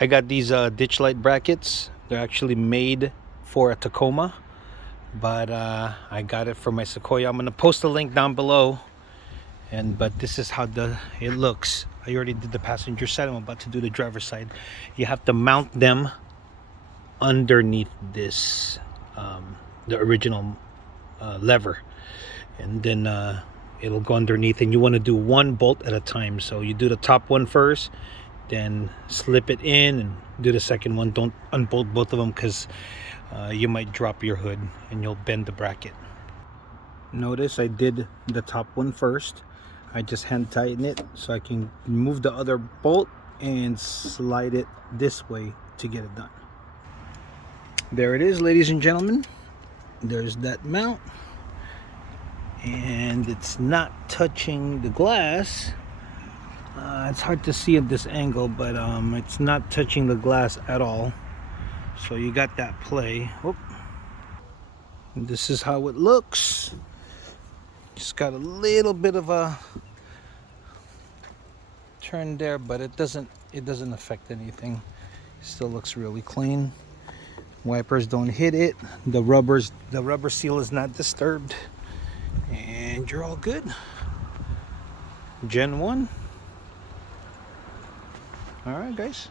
I got these ditch light brackets. They're actually made for a Tacoma, but I got it for my Sequoia. I'm gonna post a link down below. But this is how it looks. I already did the passenger side. I'm about to do the driver's side. You have to mount them underneath this the original lever, and then it'll go underneath, and you want to do one bolt at a time. So you do the top one first, then slip it in and do the second one. Don't unbolt both of them, because you might drop your hood and you'll bend the bracket. Notice I did the top one first. I just hand tighten it so I can move the other bolt and slide it this way to get it done. There it is, ladies and gentlemen. There's that mount, and it's not touching the glass. It's hard to see at this angle, but it's not touching the glass at all. So you got that play. Oop. This is how it looks. Just got a little bit of a turn there, but it doesn't affect anything. It still looks really clean. Wipers don't hit it. The rubber seal is not disturbed, and you're all good. Gen 1. All right, guys.